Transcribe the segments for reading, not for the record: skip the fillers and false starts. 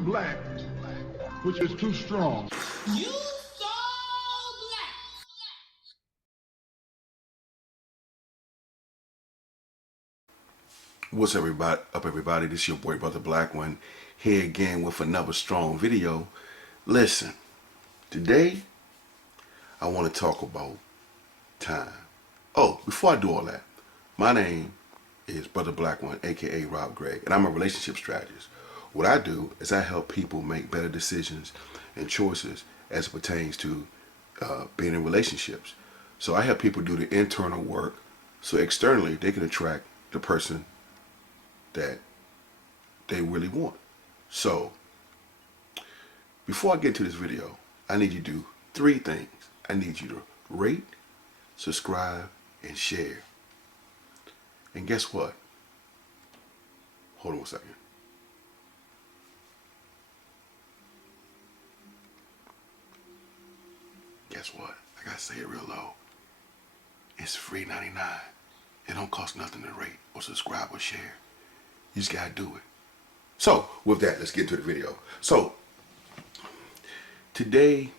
too black, which is too strong. You so black. What's up, everybody? This is your boy, Brother Black One, here again with another strong video. Listen, today I want to talk about time. Oh, before I do all that, my name is Brother Black One, aka Rob Gregg, and I'm a relationship strategist. What I do is I help people make better decisions and choices as it pertains to being in relationships. So I help people do the internal work so externally they can attract the person that they really want. So before I get to this video, I need you to do three things. I need you to rate, subscribe, and share. And guess what? Hold on a second. Guess what? I gotta say it real low. It's free 99. It don't cost nothing to rate or subscribe or share. You just gotta do it. So with that, let's get to the video. So today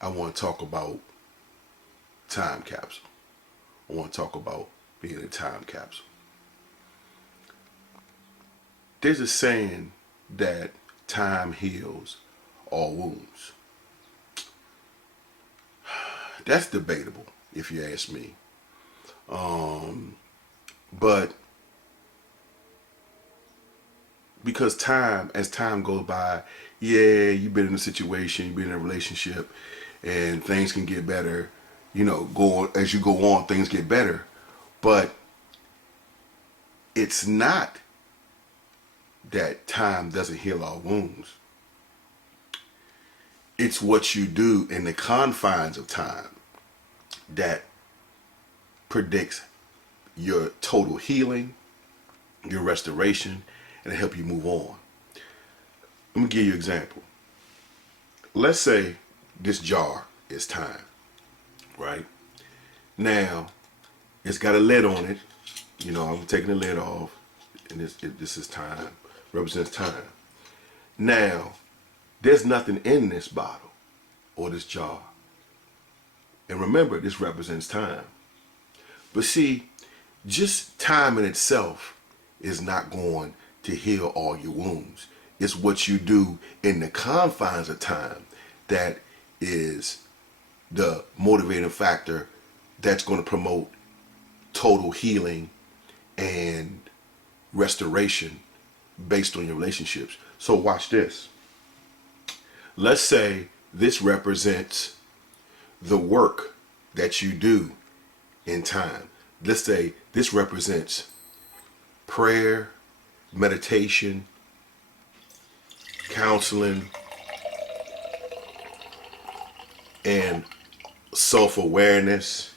I want to talk about time capsule. I want to talk about being a time capsule. There's a saying that time heals all wounds. That's debatable, if you ask me. But because as time goes by, yeah, you've been in a situation, you've been in a relationship, and things can get better. You know, as you go on, things get better. But it's not that time doesn't heal all wounds. It's what you do in the confines of time that predicts your total healing, your restoration, and to help you move on. Let me give you an example. Let's say this jar is time, right? Now, it's got a lid on it. You know, I'm taking the lid off, and this is time, represents time. Now, there's nothing in this bottle or this jar. And remember, this represents time. But see, just time in itself is not going to heal all your wounds. It's what you do in the confines of time that is the motivating factor that's going to promote total healing and restoration based on your relationships. So watch this. Let's say this represents the work that you do in time. Let's say this represents prayer, meditation, counseling, and self-awareness,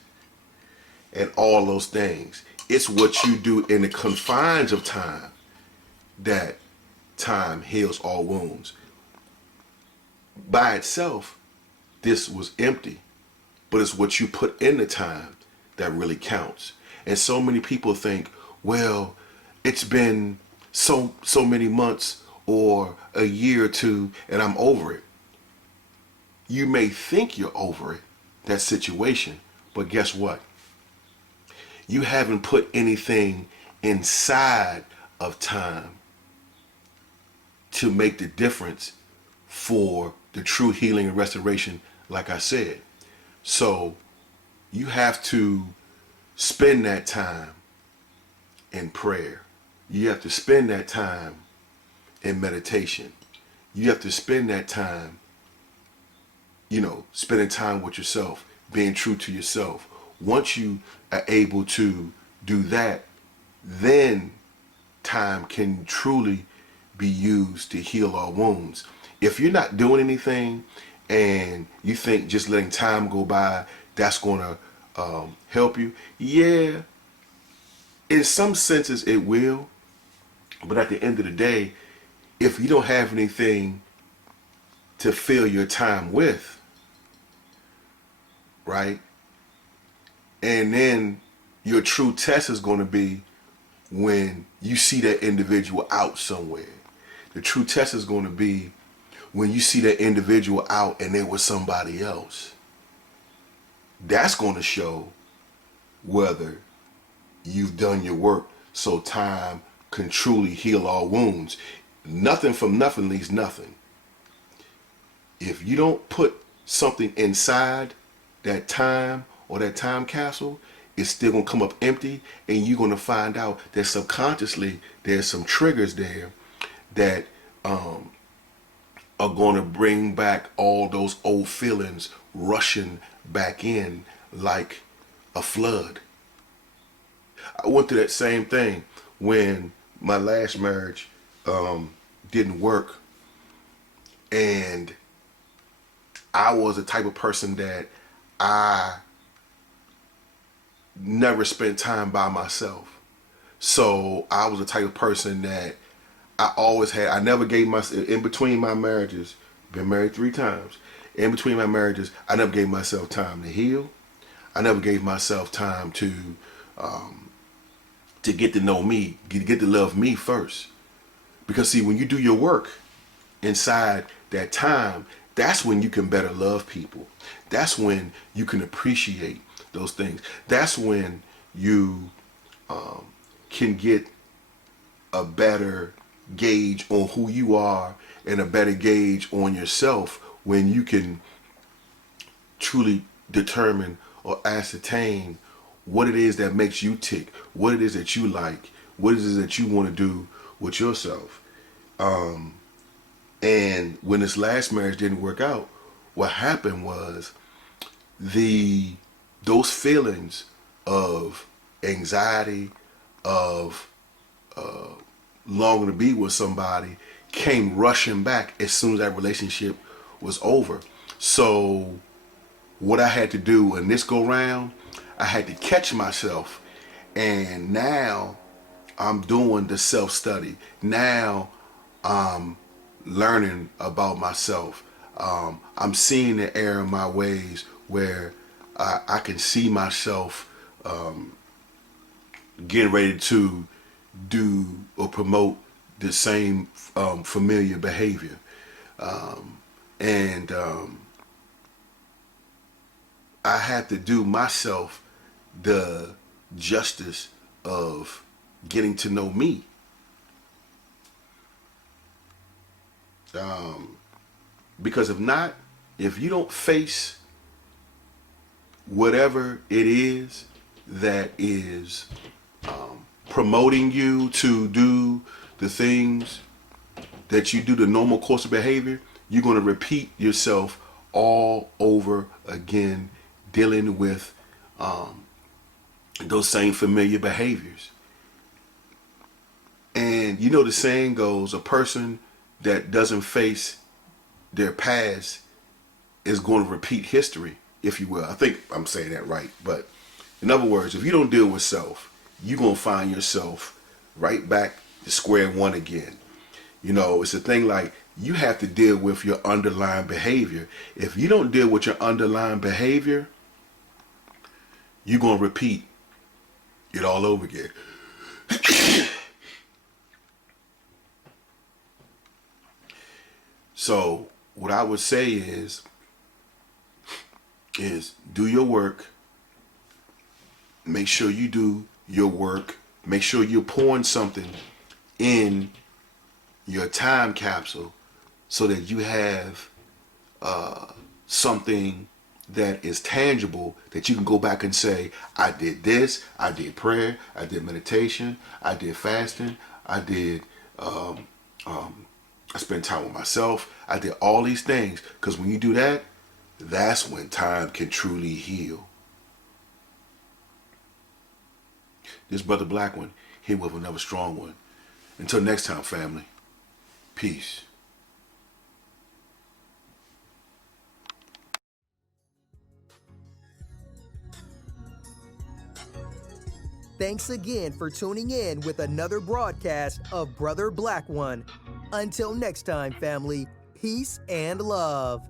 and all those things. It's what you do in the confines of time that time heals all wounds. By itself, this was empty, but it's what you put in the time that really counts. And so many people think, well, it's been so many months or a year or two and I'm over it. You may think you're over it, that situation, but guess what? You haven't put anything inside of time to make the difference for the true healing and restoration, like I said. So you have to spend that time in prayer. You have to spend that time in meditation. You have to spend that time, you know, spending time with yourself, being true to yourself. Once you are able to do that, then time can truly be used to heal our wounds. If you're not doing anything and you think just letting time go by, that's going to help you, yeah, in some senses it will. But at the end of the day, if you don't have anything to fill your time with, right? And then your true test is going to be when you see that individual out somewhere. The true test is going to be when you see that individual out and they're with somebody else. That's going to show whether you've done your work so time can truly heal all wounds. Nothing from nothing leaves nothing. If you don't put something inside that time or that time capsule, it's still going to come up empty, and you're going to find out that subconsciously there's some triggers there that are going to bring back all those old feelings rushing back in like a flood. I went through that same thing when my last marriage didn't work, and I was the type of person that I never spent time by myself. So I was the type of person that I never gave myself, in between my marriages, been married 3 times, in between my marriages, I never gave myself time to heal. I never gave myself time to get to know me, get to love me first. Because see, when you do your work inside that time, that's when you can better love people. That's when you can appreciate those things. That's when you can get a better gauge on who you are and a better gauge on yourself, when you can truly determine or ascertain what it is that makes you tick, what it is that you like, what it is that you want to do with yourself. And when this last marriage didn't work out, what happened was those feelings of anxiety, of longing to be with somebody, came rushing back as soon as that relationship was over. So what I had to do in this go round, I had to catch myself, and now I'm doing the self-study. Now I'm learning about myself. I'm seeing the error in my ways where I can see myself getting ready to do or promote the same familiar behavior. And I have to do myself the justice of getting to know me. Because if you don't face whatever it is that is promoting you to do the things that you do, the normal course of behavior, you're going to repeat yourself all over again, dealing with those same familiar behaviors. And you know the saying goes, a person that doesn't face their past is going to repeat history, if you will. I think I'm saying that right. But in other words, if you don't deal with self, you're going to find yourself right back to square one again. You know, it's a thing like you have to deal with your underlying behavior. If you don't deal with your underlying behavior, you're going to repeat it all over again. So what I would say is do your work. Make sure you do your work. Make sure you're pouring something in your time capsule so that you have something that is tangible that you can go back and say, I did this, I did prayer, I did meditation, I did fasting, I did I spent time with myself, I did all these things. Because when you do that, that's when time can truly heal. This Brother Black One here with another strong one. Until next time, family. Peace. Thanks again for tuning in with another broadcast of Brother Black One. Until next time, family, peace and love.